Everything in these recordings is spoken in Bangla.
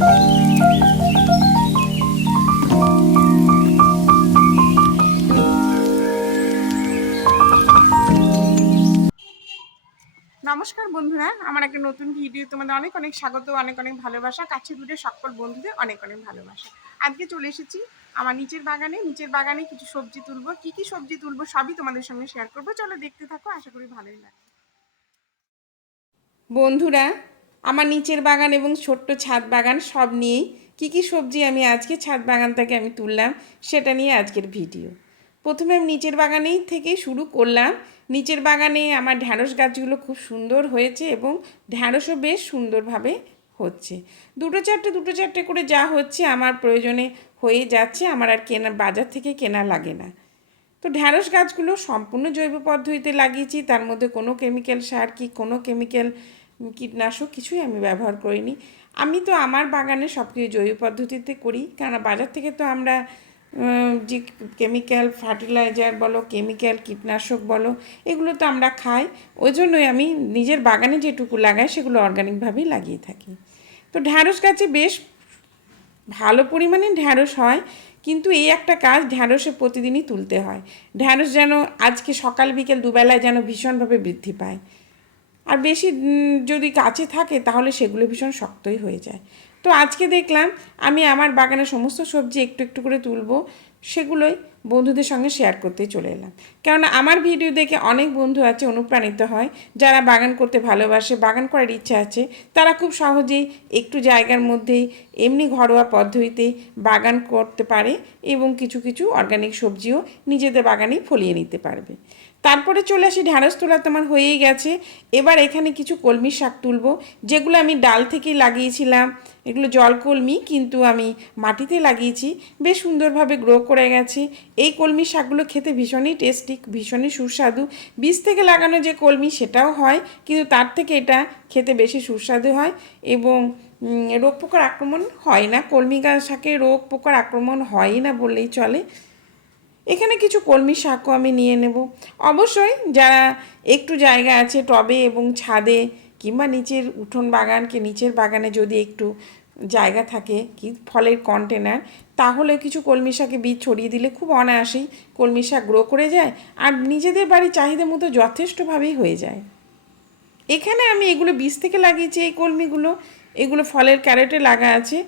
নমস্কার বন্ধুরা, আমার একটা নতুন ভিডিও তোমাদের অনেক অনেক স্বাগত, অনেক অনেক ভালোবাসা। কাছে দূরে সকল বন্ধুদের অনেক অনেক ভালোবাসা। আজকে চলে এসেছি আমার নিচের বাগানে। নিচের বাগানে কিছু সবজি তুলবো। কি কি সবজি তুলবো সবই তোমাদের সঙ্গে শেয়ার করব। চলো দেখতে থাকো, আশা করি ভালোই লাগবে। বন্ধুরা আমার নিচের বাগান এবং ছোট্ট ছাদ বাগান সব নিয়েই কি কি সবজি আমি আজকে ছাদ বাগান থেকে আমি তুললাম সেটা নিয়ে আজকের ভিডিও। প্রথমে আমি নিচের বাগানেই থেকে শুরু করলাম। নিচের বাগানে আমার ঢ্যাঁড়স গাছগুলো খুব সুন্দর হয়েছে এবং ঢ্যাঁড়সও বেশ সুন্দরভাবে হচ্ছে। দুটো চারটে দুটো চারটে করে যা হচ্ছে আমার প্রয়োজনে হয়ে যাচ্ছে, আমার আর কেনা, বাজার থেকে কেনা লাগে না। তো ঢ্যাঁড়স গাছগুলো সম্পূর্ণ জৈব পদ্ধতিতে লাগিয়েছি, তার মধ্যে কোনো কেমিক্যাল সার কি, কোনো কেমিক্যাল কীটনাশক কিছুই আমি ব্যবহার করিনি। আমি তো আমার বাগানে সব কিছু জৈব পদ্ধতিতে করি। কেননা বাজার থেকে তো আমরা যে কেমিক্যাল ফার্টিলাইজার বলো কেমিক্যাল কীটনাশক বলো, এগুলো তো আমরা খাই। ওই জন্যই আমি নিজের বাগানে যেটুকু লাগাই, সেগুলো অর্গানিকভাবেই লাগিয়ে থাকি। তো ঢ্যাঁড়স গাছে বেশ ভালো পরিমাণে ঢ্যাঁড়স হয়, কিন্তু এই একটা কাজ ঢ্যাঁড়সে প্রতিদিনই তুলতে হয়। ঢ্যাঁড়স যেন আজকে সকাল বিকেল দুবেলায় যেন ভীষণভাবে বৃদ্ধি পায়। আর বেশি যদি কাছে থাকে তাহলে সেগুলো ভীষণ শক্তই হয়ে যায়। তো আজকে দেখলাম আমি আমার বাগানের সমস্ত সবজি একটু একটু করে তুলবো, সেগুলোই বন্ধুদের সঙ্গে শেয়ার করতে চলে এলাম। কেননা আমার ভিডিও দেখে অনেক বন্ধু আছে, অনুপ্রাণিত হয়, যারা বাগান করতে ভালোবাসে, বাগান করার ইচ্ছা আছে, তারা খুব সহজেই একটু জায়গার মধ্যেই, এমনি ঘরোয়া পদ্ধতিতে বাগান করতে পারে এবং কিছু কিছু অর্গানিক সবজিও নিজেদের বাগানেই ফলিয়ে নিতে পারবে। তারপরে চলে আসি ঢ্যাঁড়স তোলা তোমার হয়েই গেছে। এবার এখানে কিছু কলমি শাক তুলবো, যেগুলো আমি ডাল থেকেই লাগিয়েছিলাম। এগুলো জল কলমি, কিন্তু আমি মাটিতে লাগিয়েছি। বেশ সুন্দরভাবে গ্রো করে গেছে। এই কলমি শাকগুলো খেতে ভীষণই টেস্টি ভীষণই সুস্বাদু। বীজ থেকে লাগানো যে কলমি সেটাও হয়, কিন্তু তার থেকে এটা খেতে বেশি সুস্বাদু হয় এবং রোগ পোকার আক্রমণ হয় না। কলমি শাকে রোগ পোকার আক্রমণ হয়ই না বললেই চলে। এখানে কিছু কলমি শাকও আমি নিয়ে নেব। অবশ্যই যারা একটু জায়গা আছে টবে এবং ছাদে কিংবা নিচের উঠোন বাগান কি নিচের বাগানে যদি একটু জায়গা থাকে কি ফলের কন্টেনার তাহলে কিছু কলমি শাকে বীজ ছড়িয়ে দিলে খুব অনায়াসেই কলমি শাক গ্রো করে যায় আর নিজেদের বাড়ির চাহিদা মতো যথেষ্টভাবেই হয়ে যায়। এখানে আমি এগুলো বীজ থেকে লাগিয়েছি এই কলমিগুলো। এগুলো ফলের ক্যারেটে লাগা আছে।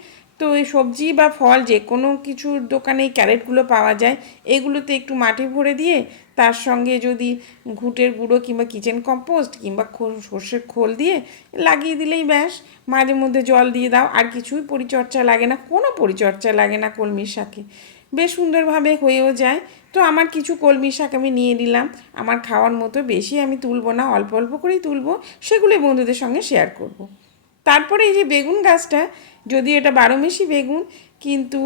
তো এই সবজি বা ফল যে কোনো কিছুর দোকানে ক্যারেটগুলো পাওয়া যায়, এগুলোতে একটু মাটি ভরে দিয়ে তার সঙ্গে যদি ঘুটের গুঁড়ো কিংবা কিচেন কম্পোস্ট কিংবা সর্ষের খোল দিয়ে লাগিয়ে দিলেই ব্যাস, মাঝে মধ্যে জল দিয়ে দাও, আর কিছুই পরিচর্যা লাগে না, কোনো পরিচর্যা লাগে না কলমির শাকে বেশ সুন্দরভাবে হয়েও যায় তো আমার কিছু কলমি শাক আমি নিয়ে নিলাম, আমার খাওয়ার মতো বেশি আমি তুলবো না, অল্প অল্প করেই তুলবো সেগুলো বন্ধুদের সঙ্গে শেয়ার করব। তারপরে এই যে বেগুন গাছটা যদি এটা বারোমেশি বেগুন, কিন্তু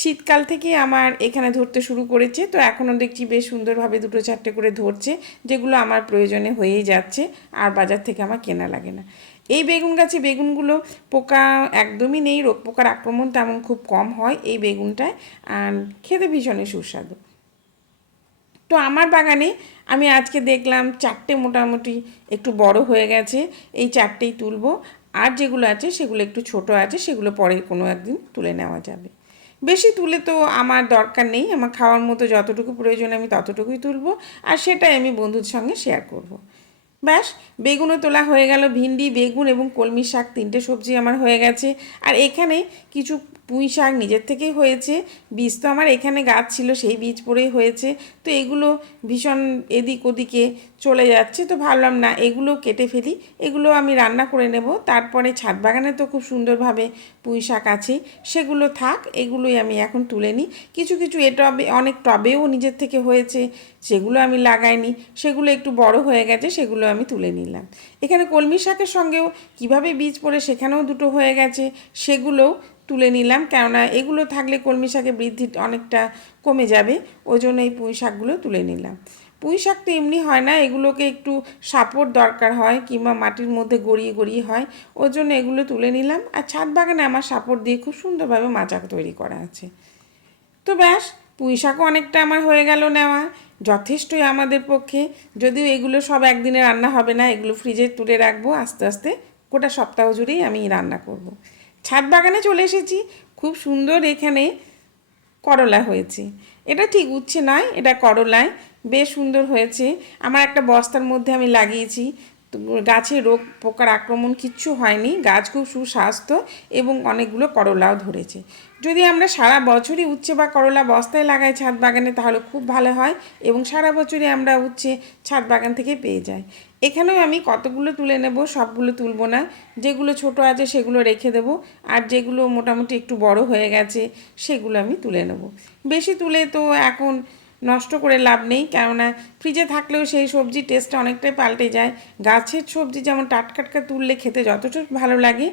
শীতকাল থেকে আমার এখানে ধরতে শুরু করেছে, তো এখনও দেখছি বেশ সুন্দরভাবে দুটো চারটে করে ধরছে, যেগুলো আমার প্রয়োজনে হয়েই যাচ্ছে, আর বাজার থেকে আমার কেনা লাগে না। এই বেগুন গাছে বেগুনগুলো পোকা একদমই নেই, রোগ পোকার আক্রমণ তেমন খুব কম হয় এই বেগুনটায়, আর খেতে ভীষণই সুস্বাদু। তো আমার বাগানে আমি আজকে দেখলাম চারটে মোটামুটি একটু বড় হয়ে গেছে, এই চারটেই তুলবো আর যেগুলো আছে সেগুলো একটু ছোট আছে, সেগুলো পরে কোনো একদিন তুলে নেওয়া যাবে বেশি তুলে তো আমার দরকার নেই, আমার খাওয়ার মতো যতটুকু প্রয়োজন আমি ততটুকুই তুলব, আর সেটাই আমি বন্ধুর সঙ্গে শেয়ার করব। ব্যাস বেগুনও তোলা হয়ে গেল, ভিন্ডি, বেগুন এবং কলমি শাক, তিনটে সবজি আমার হয়ে গেছে। আর এখানে কিছু পুঁই শাক নিজের থেকেই হয়েছে। বীজ তো আমার এখানে গাছ ছিল, সেই বীজ পড়েই হয়েছে। তো এগুলো ভীষণ এদিক ওদিকে চলে যাচ্ছে, তো ভাবলাম না, এগুলো কেটে ফেলি। এগুলো আমি রান্না করে নেব। তারপরে ছাদ বাগানে তো খুব সুন্দরভাবে পুঁই শাক আছে। সেগুলো থাক, এগুলোই আমি এখন তুলে নিই। কিছু কিছু এ টবে, অনেক টবেও নিজের থেকে হয়েছে। সেগুলো আমি লাগাইনি, সেগুলো একটু বড় হয়ে গেছে, সেগুলো আমি তুলে নিলাম। এখানে কলমি শাকের সঙ্গেও কীভাবে বীজ পড়ে সেখানেও দুটো হয়ে গেছে, সেগুলোও তুলে নিলাম। কেননা এগুলো থাকলে কলমি শাকের বৃদ্ধি অনেকটা কমে যাবে ওই জন্য এই পুঁই শাকগুলো তুলে নিলাম। পুঁই শাক তো এমনি হয় না, এগুলোকে একটু সাপোর্ট দরকার হয় কিংবা মাটির মধ্যে গড়িয়ে গড়িয়ে হয় ওই জন্য এগুলো তুলে নিলাম। আর ছাদ বাগানে আমার সাপোর্ট দিয়ে খুব সুন্দরভাবে মাচা তৈরি করা আছে। তো ব্যাস, পুঁই শাকও অনেকটা আমার হয়ে গেল নেওয়া। যথেষ্টই আমাদের পক্ষে। যদিও এগুলো সব একদিনে রান্না হবে না, এগুলো ফ্রিজে তুলে রাখব, আস্তে আস্তে গোটা সপ্তাহ জুড়েই আমি রান্না করব। ছাদ বাগানে চলে এসেছি, খুব সুন্দর এখানে করলা হয়েছে। এটা ঠিক উচ্ছে নয়, এটা করলায়, বেশ সুন্দর হয়েছে। আমার একটা বস্তার মধ্যে আমি লাগিয়েছি। গাছে রোগ পোকার আক্রমণ কিচ্ছু হয়নি, গাছ খুব সুস্বাস্থ্য এবং অনেকগুলো করলাও ধরেছে। যদি আমরা সারা বছরই উচ্ছে বা করলা বস্তায় লাগাই ছাদ বাগানে, তাহলে খুব ভালো হয় এবং সারা বছরই আমরা উচ্ছে ছাদ বাগান থেকে পেয়ে যাই। এখানেও আমি কতগুলো তুলে নেব, সবগুলো তুলব না। যেগুলো ছোট আছে সেগুলো রেখে দেবো। আর যেগুলো মোটামুটি একটু বড় হয়ে গেছে, সেগুলো আমি তুলে নেব। বেশি তুলে তো এখন নষ্ট করে লাভ নেই, কেননা ফ্রিজে থাকলেও সেই সবজির টেস্টটা অনেকটাই পাল্টে যায়। গাছের সবজি যেমন টাটকাটকা তুললে খেতে যতটা ভালো লাগে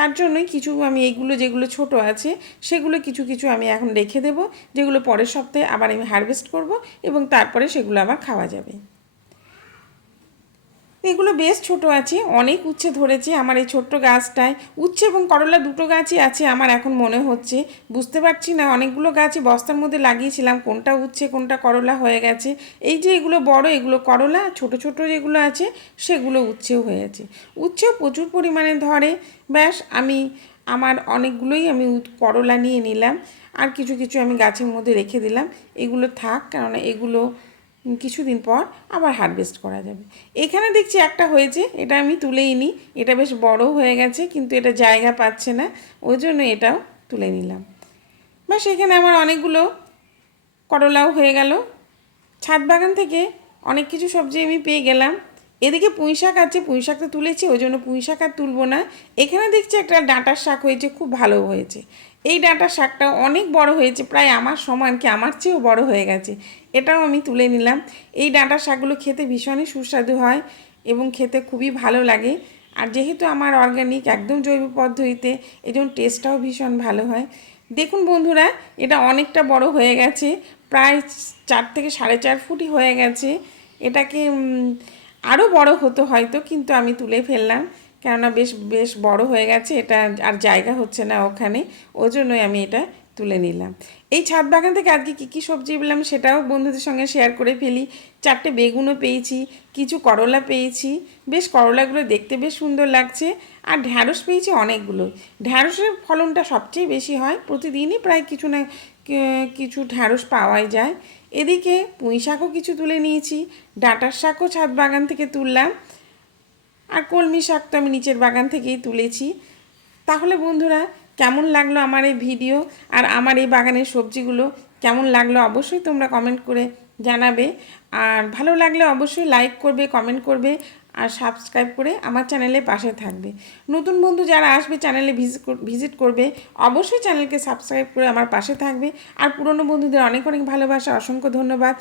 তার জন্যই কিছু আমি এইগুলো যেগুলো ছোট আছে, সেগুলো কিছু কিছু আমি এখন রেখে দেবো, যেগুলো পরের সপ্তাহে আবার আমি হারভেস্ট করব এবং তারপরে সেগুলো আবার খাওয়া যাবে। এগুলো বেশ ছোট আছে, অনেক উচ্ছে ধরেছে আমার এই ছোট্ট গাছটায়। উচ্ছে এবং করলা দুটো গাছই আছে আমার এখন মনে হচ্ছে। বুঝতে পারছি না, অনেকগুলো গাছই বস্তার মধ্যে লাগিয়েছিলাম, কোনটা উচ্ছে, কোনটা করলা হয়ে গেছে। এই যে এগুলো বড়, এগুলো করলা, ছোট ছোট যেগুলো আছে, সেগুলো উচ্ছেও হয়েছে উচ্ছেও প্রচুর পরিমাণে ধরে। ব্যাস, আমি, আমার অনেকগুলোই আমি করলা নিয়ে নিলাম। আর কিছু কিছু আমি গাছের মধ্যে রেখে দিলাম। এগুলো থাক, কেননা এগুলো কিছুদিন পর আবার হারভেস্ট করা যাবে। এখানে দেখছি একটা হয়েছে, এটা আমি তুলেই নিই এটা বেশ বড় হয়ে গেছে, কিন্তু এটা জায়গা পাচ্ছে না, ওই জন্য এটাও তুলে নিলাম। ব্যাস, এখানে আমার অনেকগুলো করলাও হয়ে গেল। ছাদ বাগান থেকে অনেক কিছু সবজি আমি পেয়ে গেলাম। এদিকে পুঁই শাক আছে, পুঁই শাক তো তুলেছি, ওই জন্য পুঁই শাক আর তুলবো না। এখানে দেখছি একটা ডাঁটার শাক হয়েছে, খুব ভালো হয়েছে। এই ডাঁটার শাকটা অনেক বড় হয়েছে, প্রায় আমার সমান কি আমার চেয়েও বড় হয়ে গেছে। এটাও আমি তুলে নিলাম। এই ডাঁটার শাকগুলো খেতে ভীষণই সুস্বাদু হয় এবং খেতে খুবই ভালো লাগে। আর যেহেতু আমার অর্গানিক একদম জৈব পদ্ধতিতে এই জন্য টেস্টটাও ভীষণ ভালো হয়। দেখুন বন্ধুরা, এটা অনেকটা বড় হয়ে গেছে, প্রায় চার থেকে সাড়ে চার ফুটই হয়ে গেছে। এটাকে আরও বড় হতো হয়তো, কিন্তু আমি তুলে ফেললাম। কেননা বেশ বেশ বড় হয়ে গেছে, এটা আর জায়গা হচ্ছে না ওখানে ওই জন্যই আমি এটা তুলে নিলাম। এই ছাদ বাগান থেকে আজকে কী কী সবজি পেলাম সেটাও বন্ধুদের সঙ্গে শেয়ার করে ফেলি। চারটে বেগুনও পেয়েছি, কিছু করলা পেয়েছি, বেশ করলাগুলো দেখতে বেশ সুন্দর লাগছে, আর ঢ্যাঁড়স পেয়েছি অনেকগুলো। ঢ্যাঁড়সের ফলনটা সবচেয়ে বেশি হয়, প্রতিদিনই প্রায় কিছু না কিছু ঢ্যাঁড়স পাওয়াই যায়। এদিকে পুঁই শাকও কিছু তুলে নিয়েছি, ডাঁটার শাকও ছাদ বাগান থেকে তুললাম আর কলমি শাক তো আমি নিচের বাগান থেকেই তুলেছি। তাহলে বন্ধুরা, কেমন লাগল আমার এই ভিডিও? আর আমার এই বাগানের সবজিগুলো কেমন লাগল অবশ্যই তোমরা কমেন্ট করে জানাবে। আর ভালো লাগলে অবশ্যই লাইক করবে কমেন্ট করবে আর সাবস্ক্রাইব করে আমার চ্যানেলে পাশে থাকবে। নতুন বন্ধু যারা আসবে চ্যানেলে ভিজিট ভিজিট করবে, অবশ্যই চ্যানেলকে সাবস্ক্রাইব করে আমার পাশে থাকবে। আর পুরনো বন্ধুদের অনেক অনেক ভালোবাসা, অসংখ্য ধন্যবাদ।